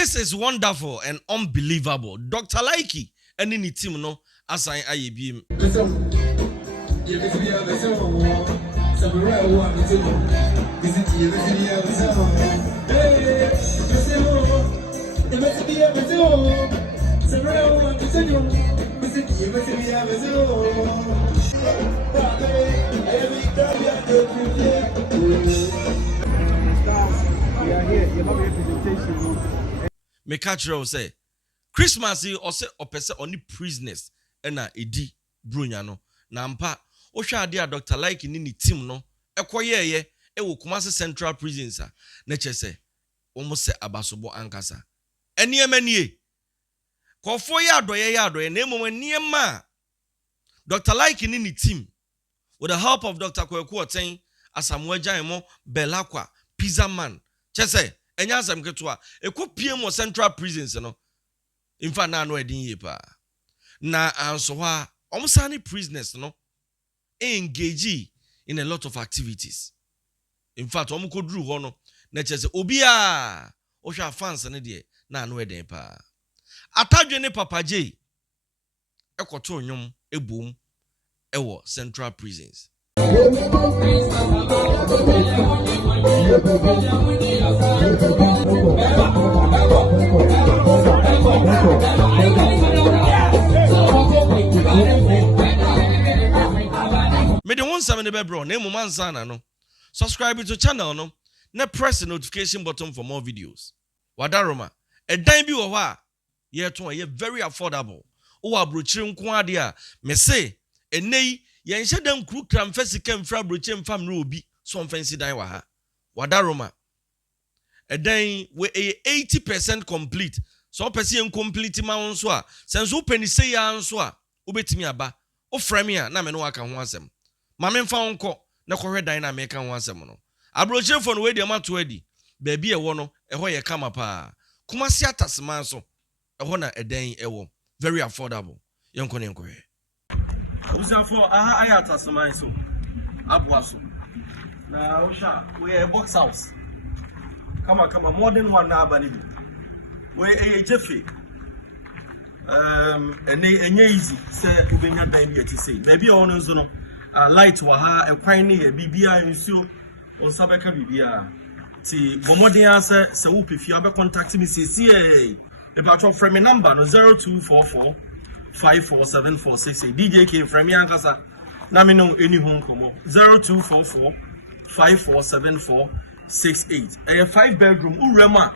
This is wonderful and unbelievable. Dr. Likee and in the team no assign IABM. Me catch you say Christmas or say opese only prisoners na edi brunya no na mpa wo hwa ade a Dr. Likee ni team no ekoyeye e wo Kumasi Central Prisons a na chese wo mo se abasobo ankasa eniemanie kofo ya adoye na emom eniema Dr. Likee ni team with the help of Dr. Kweku Oten Asamoah mo Belakwa Pizza Man chese enya asem keto a ekopie mo Central Prisons no in fact na no edin ye pa na anso ha omsani prisoners no engage in a lot of activities. In fact omukoduru ho no na chese obi a o hwa fans ne de na no edin pa atadwe ne Papa J ekoto nyom ebom ewo Central Prisons. Me de won some ne bro na emu mansa na no subscribe to channel no na press the notification button for more videos. Wadaroma edan bi wo ho a ye to ye very affordable o abrochire nko ade a me say enei yen hyedam kru kram fasika mfra abrochire mfam na obi so mfansi dan wa ha. Wadaroma edan we 80% complete so person incomplete ma won so a senso peni say ya nso a obetimi aba o frame a na me no aka ho asem ma me mfa wonko na kohwe dan na me ka ho asem no abrochire fo no we de ma to adi ba bi e wo no e ho ye kama pa Kumasi atasman so e ho na edan e wo very affordable yonko ne nko he usafo aha aya atasman so abwaso na usha we a box house kama modern one na abani we a jefe enye easy say ubenya dan bi say maybe on nso no light wa ha ekwan ne ya bibia nsuo on sabeka bibia ti bomodin ase se wo pefi abe contact me say e ba chop frame number no 0244 547468 DJ K frame ankasa na me no eni hon komo 0244 547468 a 5 bedroom urema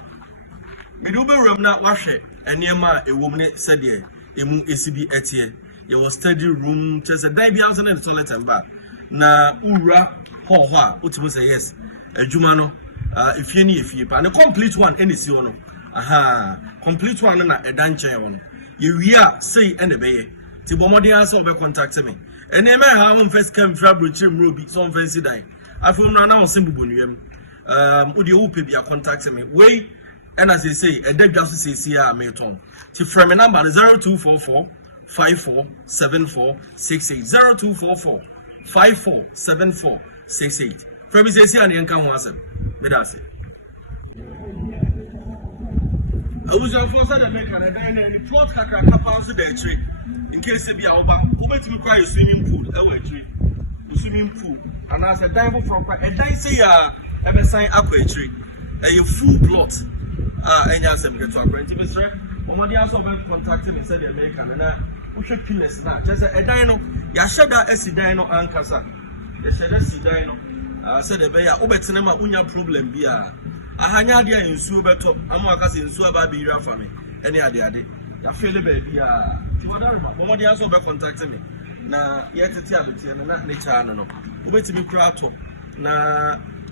midu be room na wahwe eniema ewom ne sede emu esibi etie ye was study room just a die bi house and toilet and bath na ura ho a otimu say yes adwuma no if you need pa na complete one any si no complete one na edan chen won ye wia say ene beye ti bomodin answer be contact me enema ha won first come fra brochim robi so fancy die afum na mo sembu nuam odi wo pe bia contact me we and as they say a dead gas say see a me tom ti from me number 0244 547468 0244 547468 from me say see an yankan ho asem me da say was a force that make and the plot kakaka pounds the tree in case be our obetimi cry swimming pool swimming pool and as a dive from and I say MSI aqua tree a full plot any answer to apprentice Mr. Omadi also contact me said the American and we should pillars now just a dino Yashada S dino ankasa the Shada dino said the bear obetinema unya problem bia ahanya dia nsuo beto amakase nsuo ba be yira fa me ene ade ya feel baby Omadi also contact me na yetete abeti na ne cha no obetimi kura to na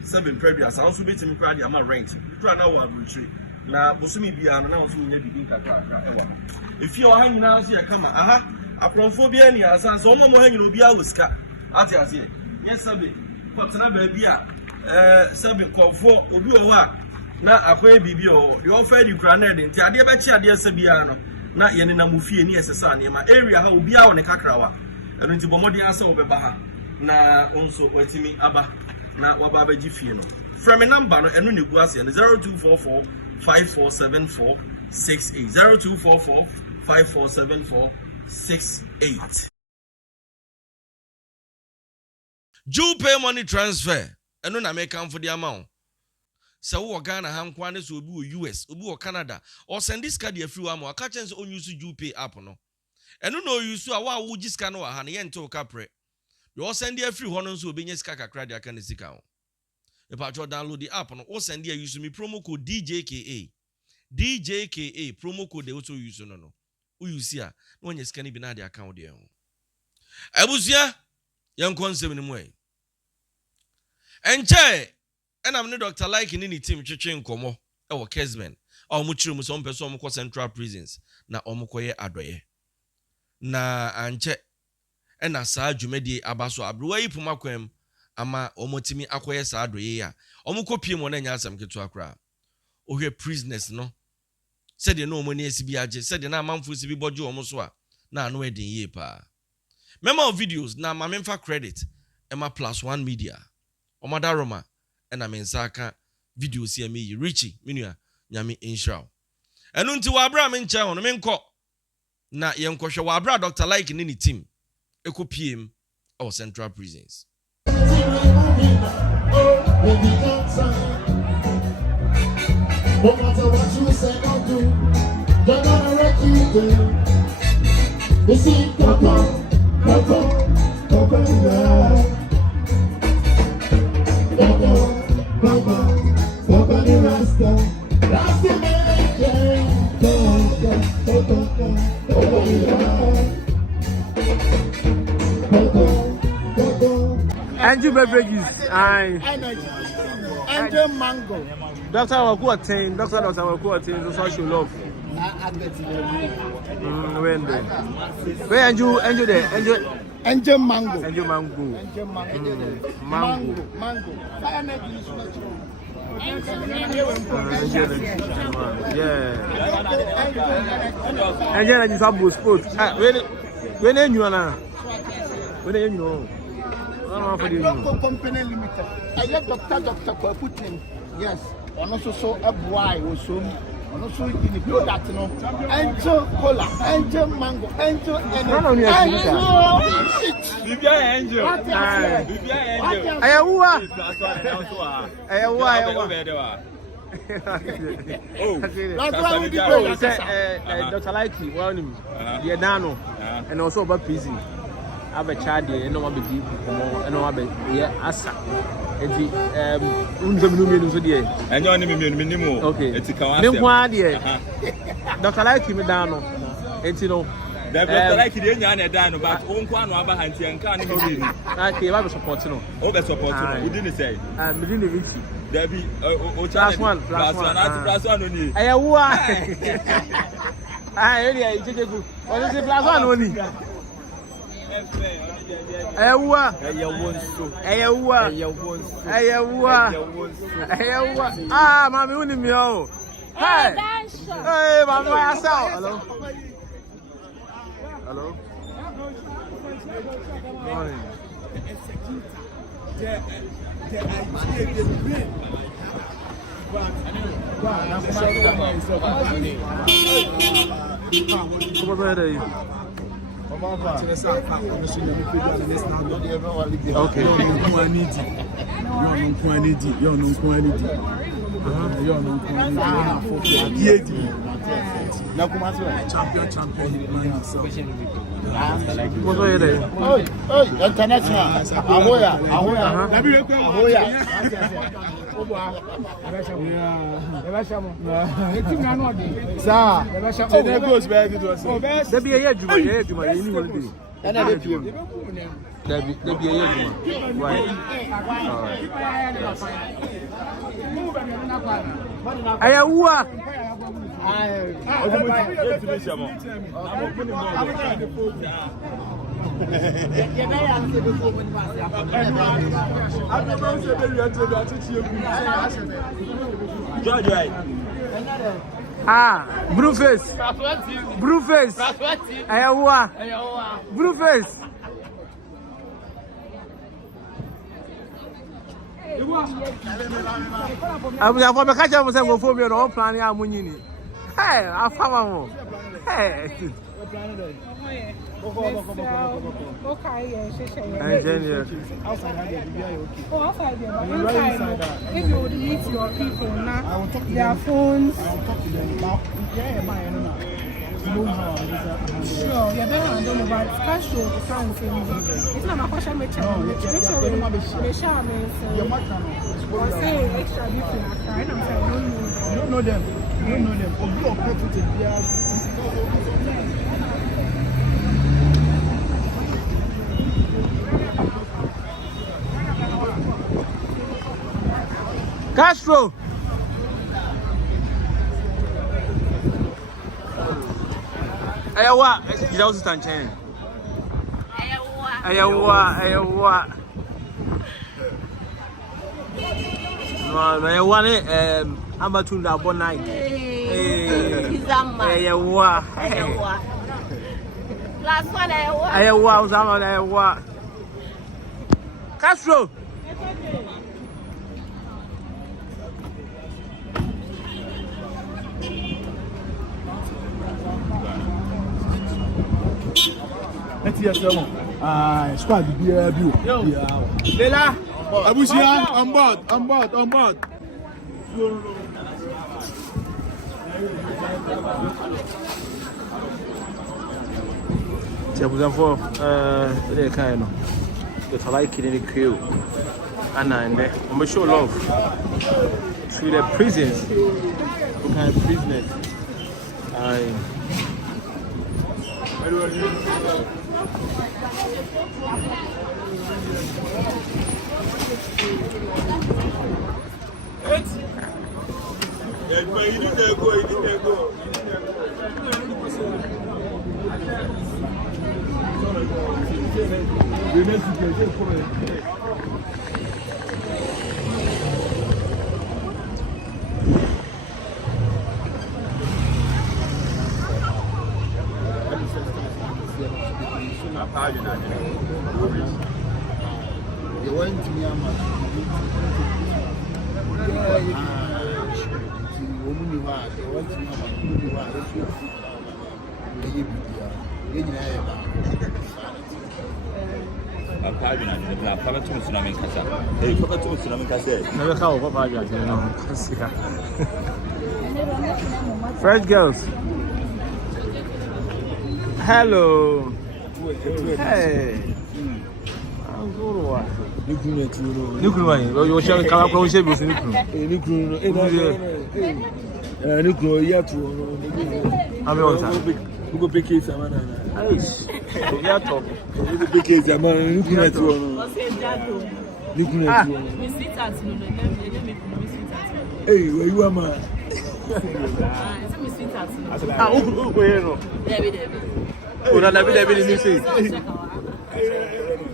7 previous also betimi kura dia ma rent kura na wa retreat na bosumi bia no na wo so nya bibi kakra ewa if you are hanging out here kama aprophobia ni asa so mo hanging obi a wuska ati ase yes sabe kwatena ba bia sabe kofo obi o wa na akoye bibi o de ofa di kura na de nti ade ba chi ade ase bia no na yene na mufie ni esesa na ma area ha obi a wo ne kakrawa eno nti bomodi asa wo beba ha na onso watimi aba na waba ba gifie no from a number no eno ne gu ase 0244 547468. 0244 547468. Due pay money transfer. And no make come for the amount. So we Ghana ham kwane so obi US, obi or Canada, or send this card free amo. I catch on use due pay app no. And no use to a wo just can wa han yen to capre. You all send the free honon so be nyes kaka credit can sika. If I download the app no, or send the use me promo code DJKA. DJKA promo code they also use no. Who you see no when you scan be na the account there. Abusia yan konsem ni mo e. Enche and I'm no Dr. Likee in any team chichen komo e wo Kesman. Omo chiru mu so mpeso omo central prisons na omo koye adoye. Na anche ena saa dwumadi abaso abruwa yi puma kwam ama omotimi akoye saa adoye ya omo kopie mo na nya asam keto akra ohwe prisoners no said no omoni esibi age said na amamfo esibi bojo omo so a na ano edin ye pa memo videos na mamemfa credit ema +1 media omada roma ena mensaka videos ya me Richie minua nyame inshra enu nti wa abra me nche ho no menko na yenkohwe wa abra Dr. Likee ni team Eko PM or central prisons. No matter what you say or do, they're gonna wreck you down. You see, Coco, yeah. Coco, the Rasta. Rasta Andrew beverages, Angel Mango. Dr. Wakuatin, Dr. Wakuatin, the social love. When where Andrew there? Angel Mango. Angel Mango. Mango. Yeah. Angel is a sport. When you are when you know. Company Limited. I have Dr. Putin. Yes. And also a boy was so. And also in the product, you know. Angel Cola, Angel Mango, Angel Angel. Dr. Likee, well, the Nano, and also about prison. Have a child there, no one be deep, and no one be asa. And the and your name, okay, it's a Dr. Likee me down, and you know, Dr. Likee the young down about one Abahanti and can't even. I came support no. Over support, you didn't say. I'm within the issue. There be plus one. I really take a good. What is the plus one only? Ah, mommy, only me. Oh, hey, hey, mama, hello. Hello. Morning. Okay. International. Ahoya. Ah, blue face. Ayawa. Blue face. I'm going to catch up with them for me on planning our money. Hey, I found one. Hey. Okay, outside there, but inside, if you would meet your people now, their phones. I will talk to them about Sure, yeah, then I don't know, but cash flow is fine. It's not my question, make sure we share or say extra different. I don't know them. You don't know them. Castro. Ayawa, ija usitan chen. Ayawa. No, ayawa ne amatunda bonai. Izama. Ayawa. Last one ayawa. Ayawa, uzama ayawa. Castro. Let's hear some. Squad be Lela, Abusia, on board. For the kind of the Likee in the crew, and we show love to the prisons, what kind of prisoners. You went to me, Fresh girls. Hello. Hey. Nukuru, you shall come up with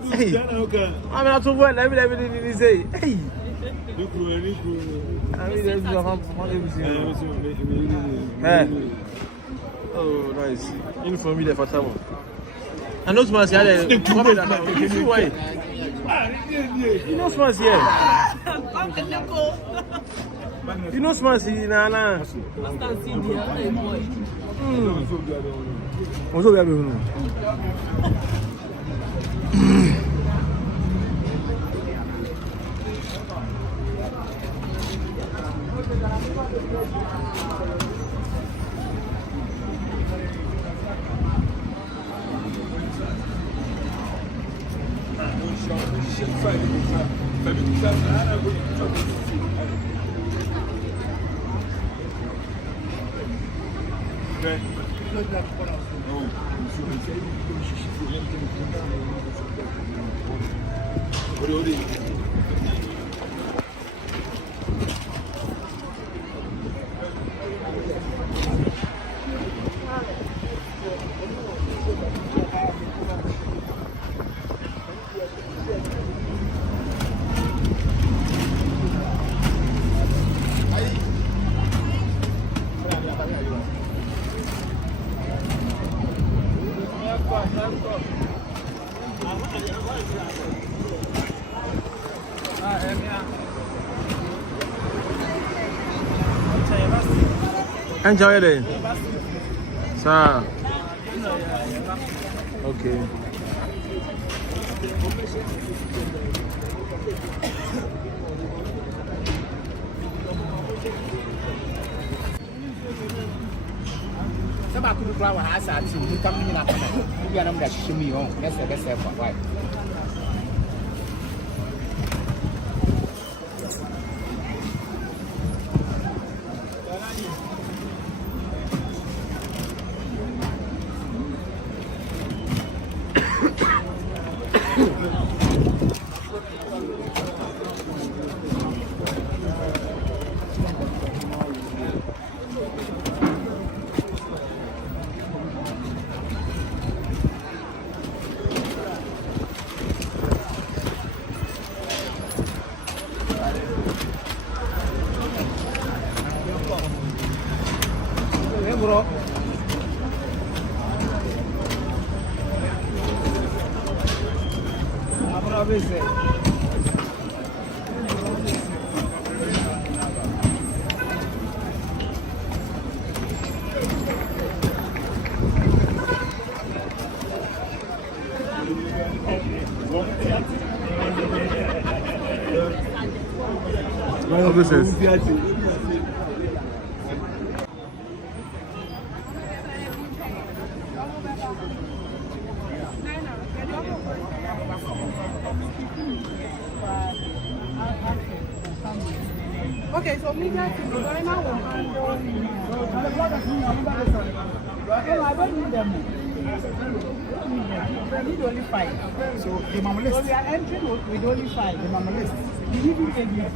Hey, I'm not so well. Let me say, hey, oh, nice. Uniform me there for someone. And those ones here, you know, smarts here. You know, smarts here, Nana. What's up, everyone? Enjoy it. Sir. Okay. Saba kudu kwa wa hasa ati mkamni na kama ndio anamda shimi ho bese kwa why bro. Abra vese. What is this? Okay, so media team, Ghana will handle. I don't need them. We need only 5. So the mama list. So we are entering with only 5. The mama list. Did you do anything? Yes,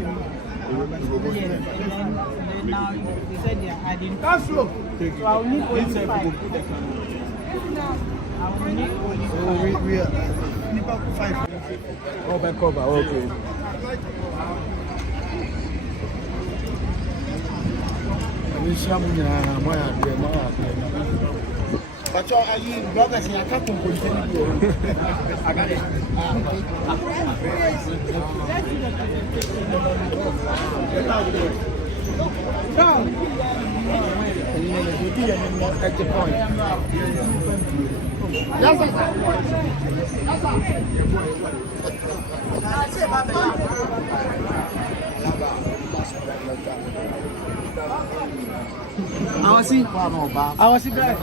and then now they said they are adding. Cash flow. So I will need only 5. I will need only 5. So we are 5. Cover, okay. But are you brothers in a couple continue? I got it. At the point. I was guy.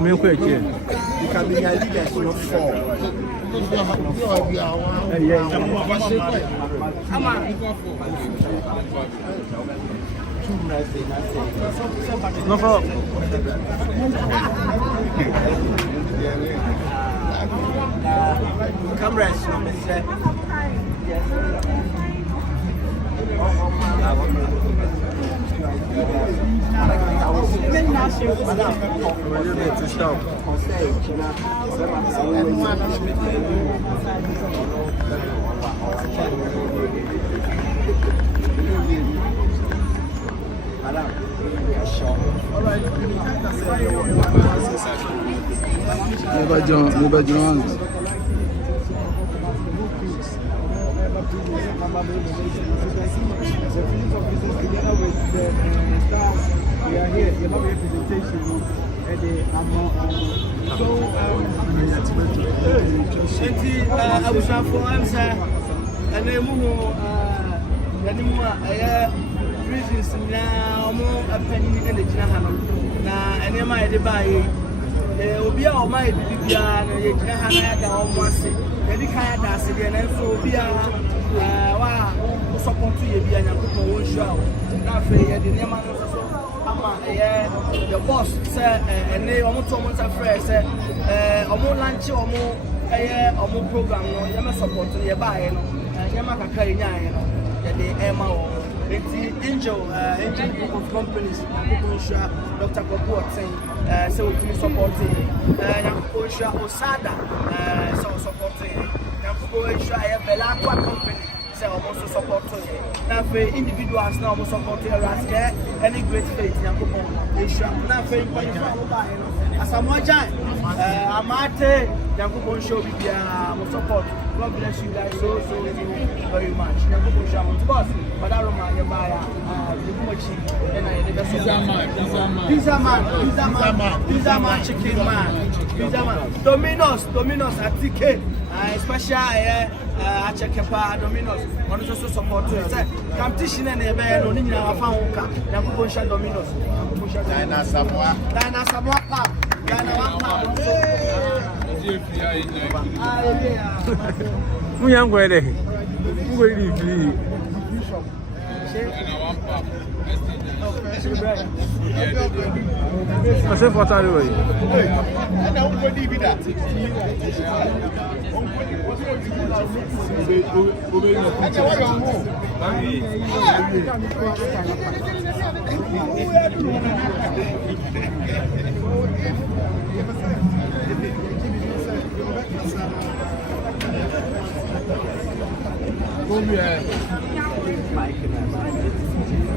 Me quit here. You can be a leader, so 4. Come on. No problem. Cameras, no, Never John. We are here, you have a representation at the I was for answer and then prisons now more a penny in the Jahano. Now, and then my debate. There will be all my Bibian, Jahana, almost any kind of accident, and so be support to you, and I put my own show. Now, the name of the boss, sir, and they almost almost afraid, sir, almost lunch or more program, no, you must support to your buy, and Yamaka Karina, the Emma. Angel group of companies, Dr. Kopo saying, so we supporting Osada, so supporting Belaqua company, say almost support now for individuals now almost support Raske any great faith Yankopon now for as a moja amate Yankopon show be support. God bless you guys so very much. Yankopon show boss but I Roma Yabaya Pizza man chicken man Domino's atike special I check Domino's one is also support to it competition and no ni na fa ho ka Yankopon show Domino's Dana Samoa pap Dana one pap mu yang go there mu go really free I say for time way.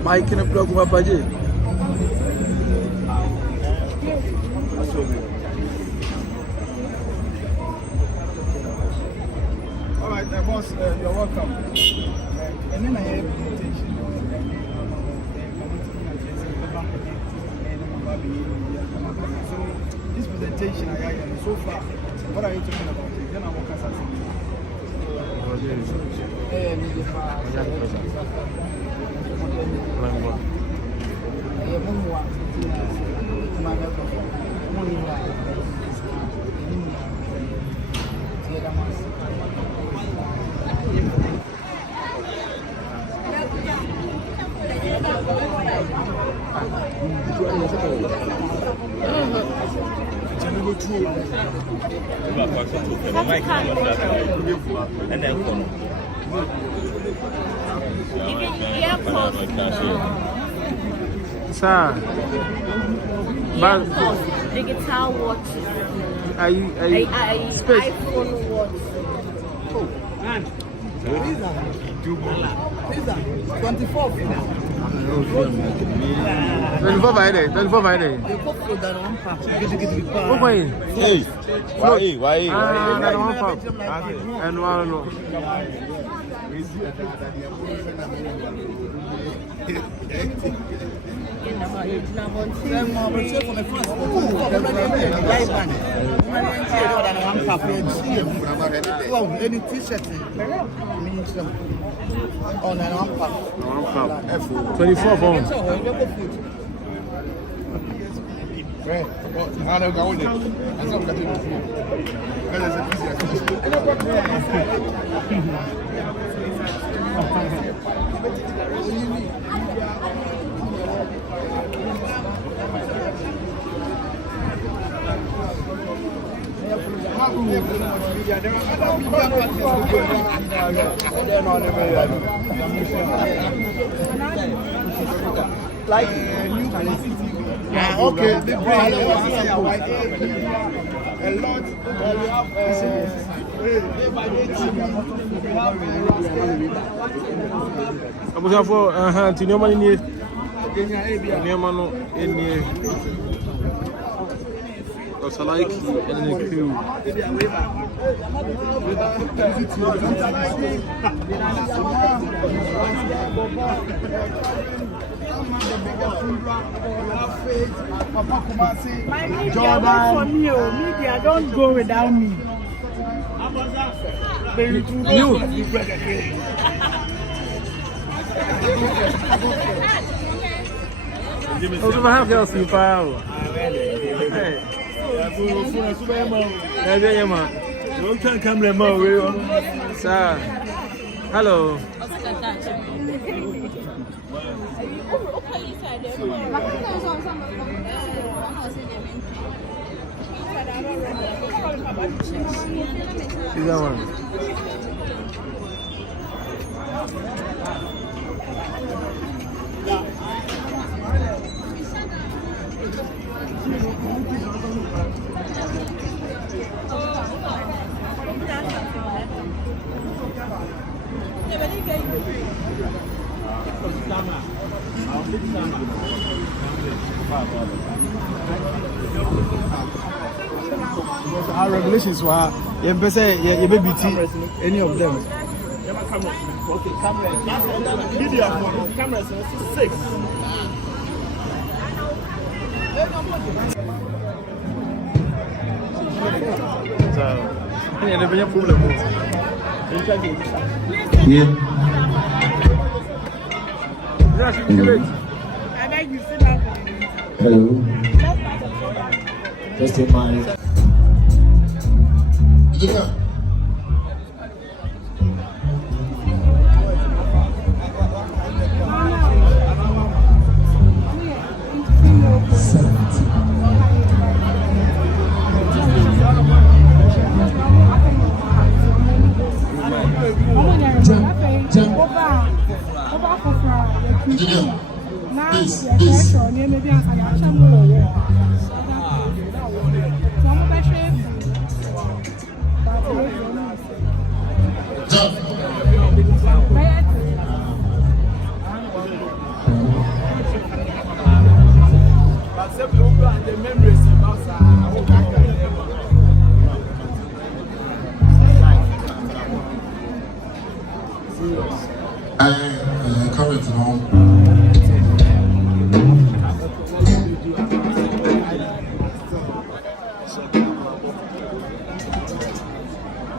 Mike in a plug of budget. All right, boss, you're welcome. And then I have a presentation. So this presentation I have so far, what are you talking about? Then I walk as Sir, digital watch. Are you iPhone watch. These are 24. 24 by day. Okay. Hey, why? And one. Any t-shirt. 24 pounds. Like okay, the brand a lot. I'm going for to no money near Mano in near Likee and the crew. My media wait for me, media don't go without me. You. Also, I have girls in power. Sir, hello. Is that one? because our regulations were you baby any of them. Okay, camera. Video for cameras 6. Yeah. Hello. Just in mind. Yeah.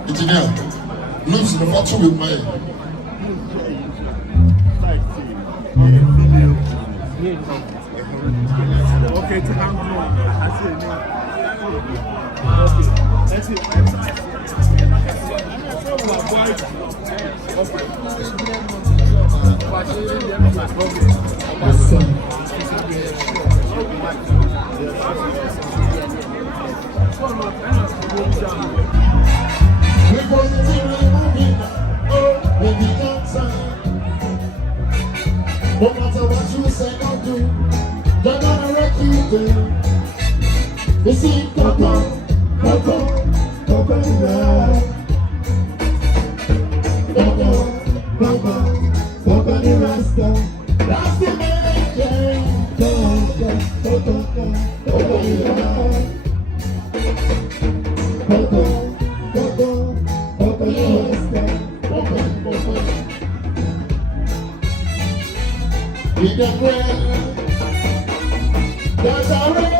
Engineer, lose the photo with my Okay, to handle. I see it. That's it. we're going to remove it. Oh, baby, don't sign. No matter what you say, don't do. They're gonna wreck you, girl. You see, Coco, yeah. Coco, the Rasta. That's the man, yeah. Coco, yeah. Coco, the Rasta. In the way, there's a way.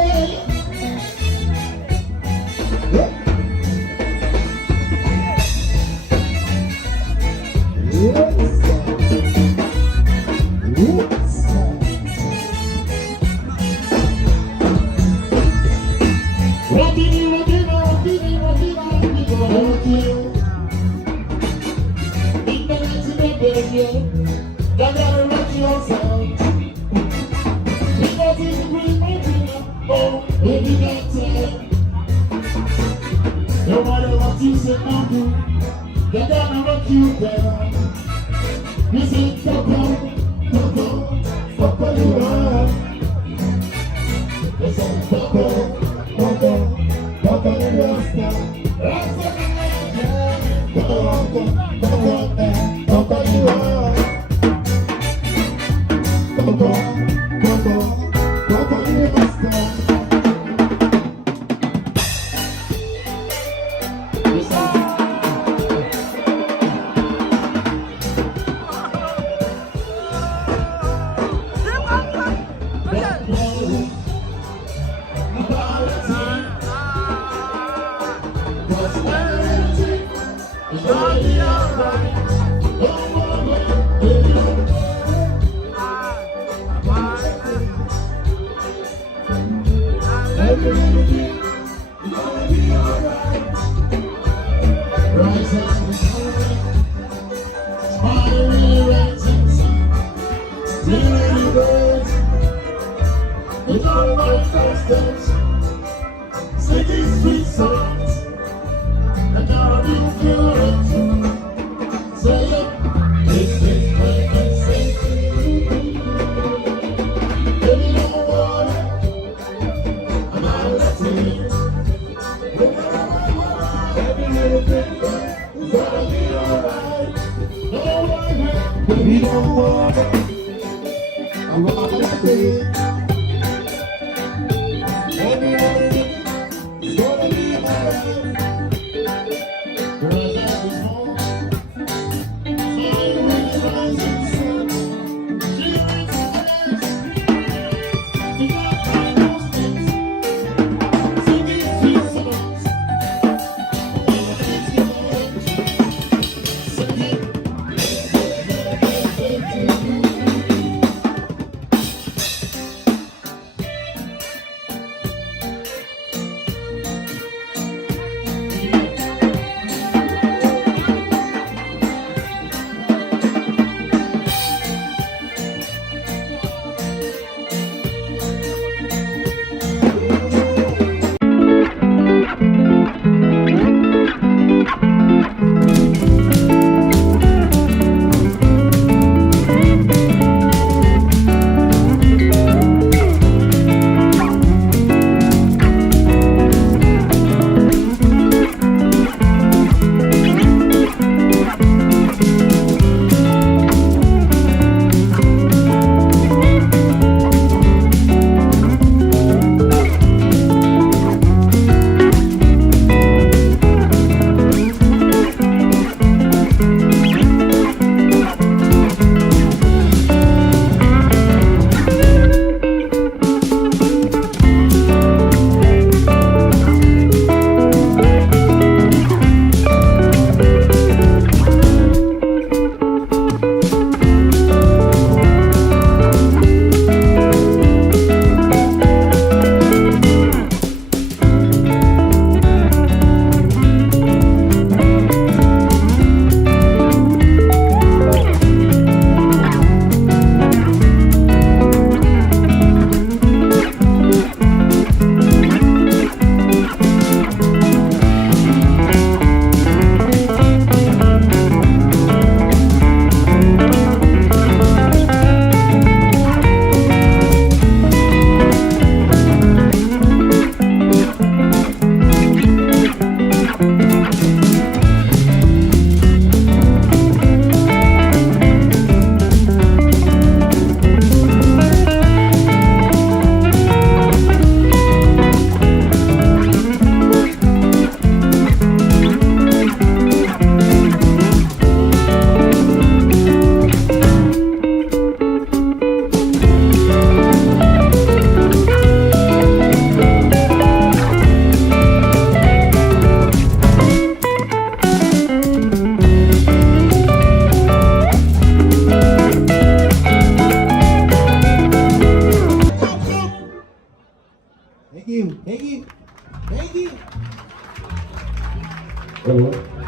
No matter what you say, no do, they're gonna rock you down. You say, Coco, you are. They say, Coco, you are star. Coco, you are. Coco, you are star. It's gonna be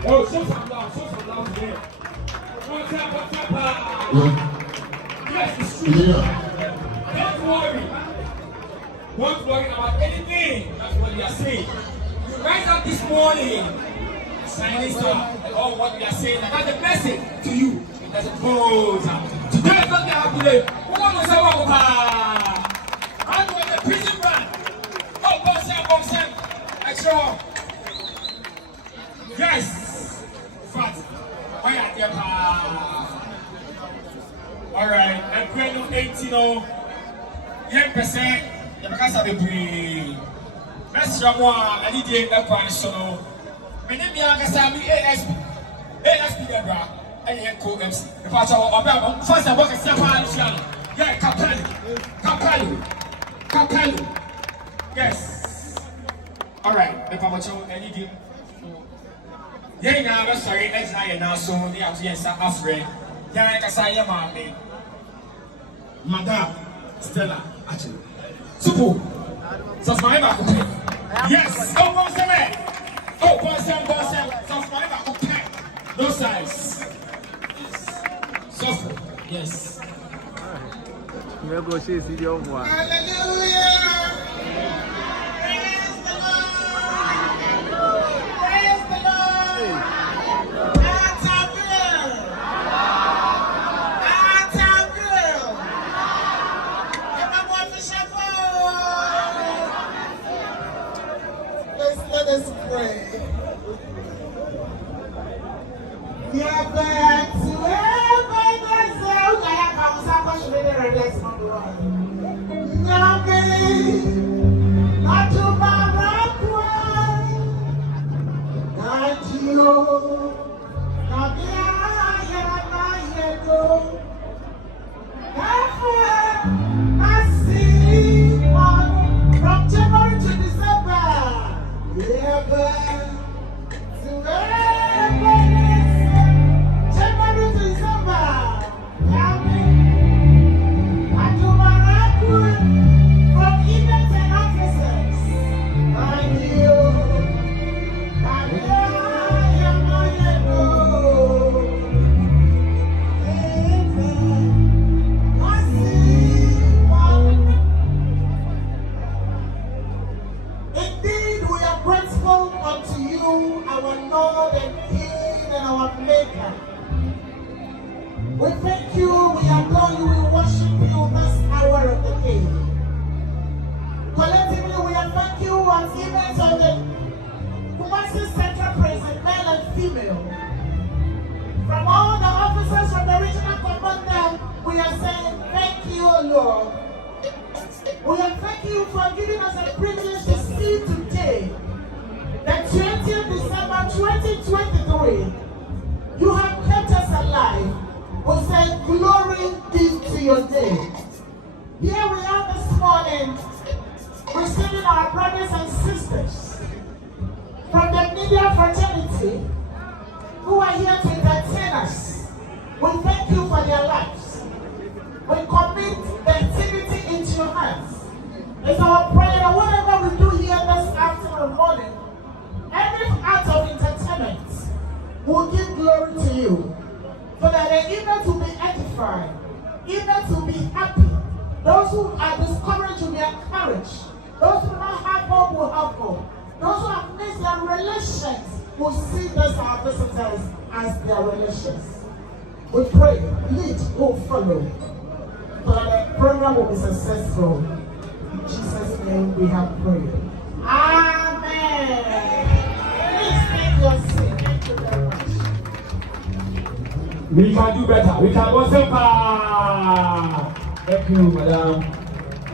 Oh, show some love today. Yes, it's true. Don't worry about anything. That's what we are saying. You rise up this morning, signing stuff, and all what we are saying. That's the message to you. As it goes out. Today is not the happy day. Who wants to say what? I'm going to prison run. Oh, go Sam. Extra. Yes. Fat. Why are you? All right. I'm going to 18. 10%. You can't have a break. Let's show more. I need to get a show. My name is ASP. ASP, Debra. I am co-MC. If I tell first I work at Stefan. Yeah, Capelli. Yes. All right. If I want to, I need you. Yeah, now I'm sorry. Next night now, so they have to answer afraid. Yeah, I can say, yeah, mommy. Madam Stella, actually. Super. So my back. Yes. Oh, boss, so my back. Okay. No size. Suffer. Yes. We'll go see the old one. Hallelujah. Let us pray. Yeah, back to myself. I have a relax on the one. Now, not to my cry. unto you, our Lord and King and our Maker. We thank you, we adore you, we worship you this hour of the day. Collectively, we thank you as events of the Kumasi Central Prison, male and female. From all the officers from the regional command, we are saying thank you, Lord. We are thanking you for giving us a privilege to see today, the 20th December 2023. You have kept us alive. We say glory be to your name. Here we are this morning, receiving our brothers and sisters from the media fraternity who are here to entertain us. We thank you for their lives. We commit the activity into your hands. It's our prayer that whatever we do here this afternoon morning, every act of entertainment will give glory to you. So that the event will be edified, event will be happy. Those who are discouraged will be encouraged. Those who do not have hope will have hope. Those who have missed their relations will see this our visitors as their relations. We pray, lead, will follow, so that the program will be successful. In Jesus' name we have prayed. Amen. Please take your seat. Thank you very much. We can do better. We can go simpler. Thank you, Madam.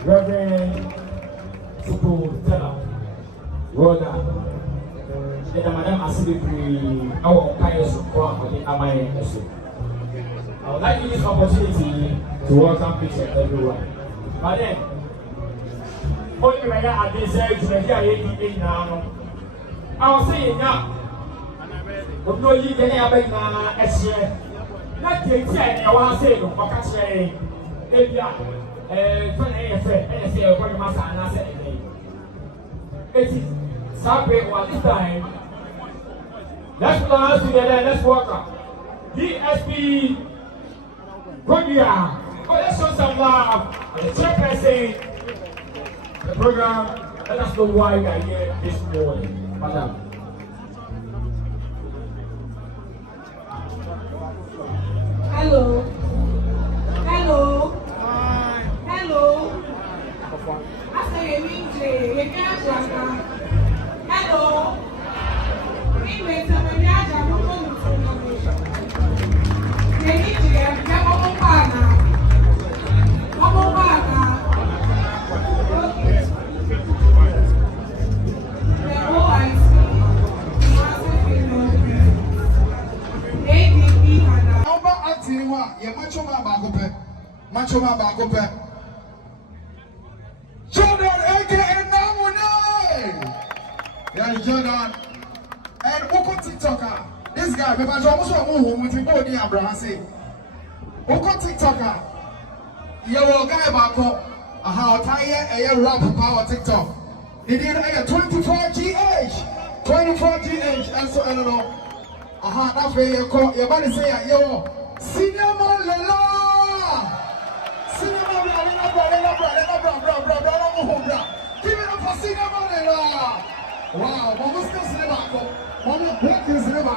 Reverend Super Stella. Well done. Madam Asibipri, our pious for the Amaya. I would like to use this opportunity to welcome each and everyone. But then, only when I deserve to be here now, I was saying now, but no, you can have it now as yet. Not the ten, I want to say, but catch a maybe when it is Saturday or this time. Let's put our hands together, let's work up. DSP Kodia, let's show some love. The chairperson, the program, let us know why we are here this morning. Madam. Hello. Hello. Hello. I say you mean hello. Inmates, I'm a yard. I'm going to they need to get a mobile partner. Mobile partner. Okay. The whole IC. ADP and Over acting, you're macho man back. Jordan, aka Namune! Yeah, Jordan. And Oko TikToker. This guy, maybe I almost want to move with him. Body Abraham say. Oko TikToker. You're a guy back up. I'll tie a rap power TikTok. He did a 24GH. 24GH. And so I don't know. That's where you call. Your body say, yo, Cinema Lela. Cinema Lela, bra. Give it up for Cinema Lela. Wow, Mama still cinema. Mama working cinema.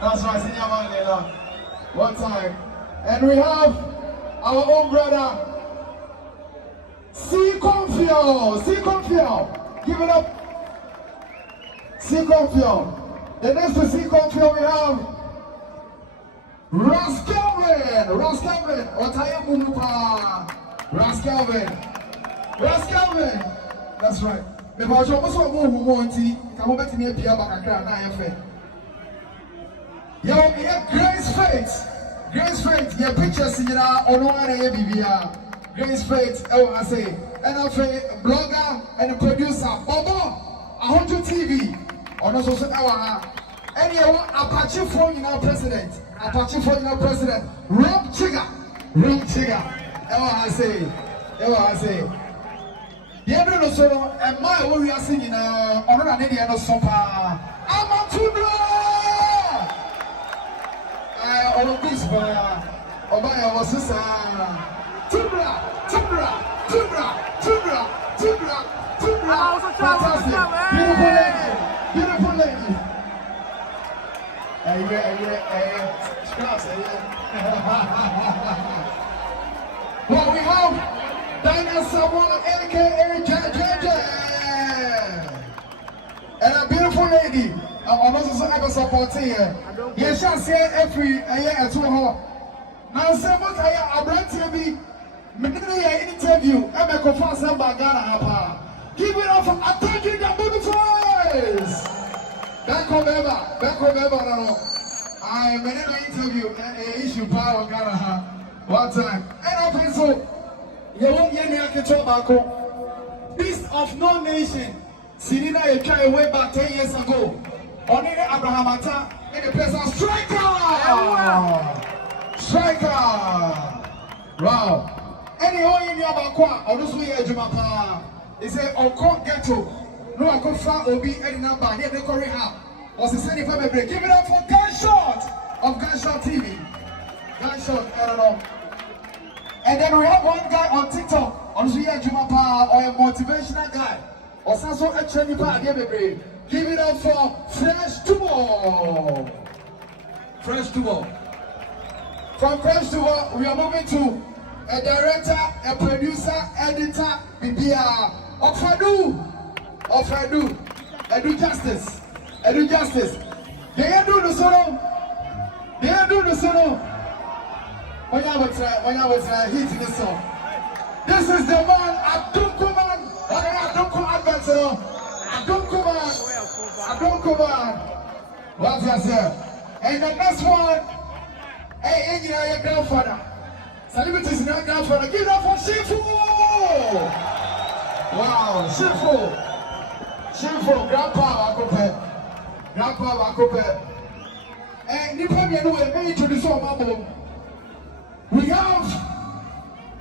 That's right, Cinema Lela. One time. And we have our own brother, C. Confio. Give it up. C. Confio. The next to see Confio we have Rascalvin. Otaya Mumupa. Rascalvin. That's right. The Bajo also move Monty. Come back to me, Pia Bakaka, and I have it. Yo, Grace Faith. Your pictures in on one BBA. Grace Faith, I say. And I'm a blogger and a producer. Bobo, I want to TV. On also any Apache phone in our president. Rob Chigga. I say. The end of the song, and my we are singing on an Indian sofa. I'm a Tundra. I on this fire. Obaya was this Tundra. Fantastic. Beautiful. lady. Well, we have Dinah Sawana, aka JJ, and a beautiful lady. I'm also ever supporting here. Yes, I say every year at 2 hours. Now, say what I brought to me. Many interview. I'm a confess about Ghana. Give it up for attacking the butterflies. Back over, no. I made an interview. Issue power Ghana. One time. And I so you won't hear me. I can talk about Beast of No Nation. Sinina, you try way back 10 years ago. Only Abraham Atta in the place of striker. Wow. Anyone in your bakwa, or those who are Jumapa, they say, oh, court ghetto. No, I could find Obi any number. Here they call it out. Was the same for me. Give it up for Gunshot of Gunshot TV. Gunshot, I don't know. And then we have one guy on TikTok, on Zuya Jumapa, or a motivational guy. Or some sort of training part. Give it up for Fresh Tubo. Fresh Tubo. From Fresh Tubo, we are moving to a director, a producer, editor, BBR. Ofedu. Edu Justice. They do the solo. When I was hitting the song. This is the man, Abdunkuman. Abdunkuman. What's that, sir? And the next one, hey, your grandfather. Celebrities in your grandfather. Give it up for Shifu. Wow, Shifu, Grandpa Wakope. And we have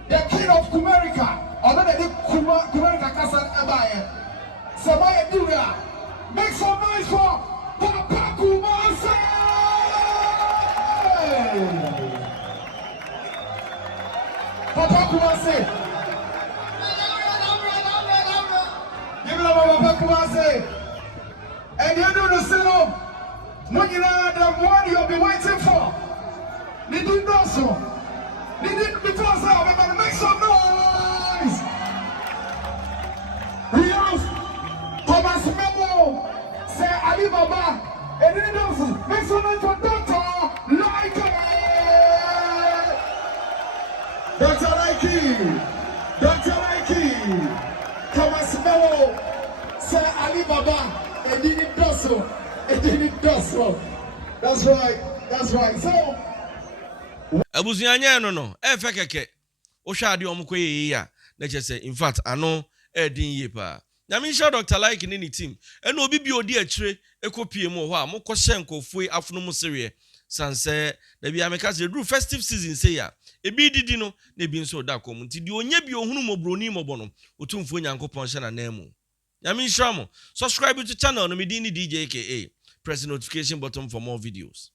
the king of Kumerica. Although the Kumerica Castle Abaye. Samaya Dura. Make some noise for Papa Kumasi. Papa Kumasi. Give it up Papa Kumasi. And you do the same. When you know the one you'll be waiting for. They didn't know so. They didn't before so. We're going to make some noise. We have Thomas Memo. Say Ali Baba. And then also make some noise for Dr. Likee. Dr. Likee. Thomas Memo. Say Ali Baba. And then it does so. That's right. So Abuzianya no efe keke wo hwa ade omkoye yi a na chese in fact ano edin yi pa nyame sha Dr. Likee ni team ena obi bi odi akire ekopie mu ho a mokọ hye nkofue afono mu serie sanse da bia meka se do festive season say ya ebi didi no na ebi nso da kom nti di onye bi ohunu mobroni mobono otumfo nyankopon hye na namu nyame sha mo subscribe to channel no me di ni DJ aka press the notification button for more videos.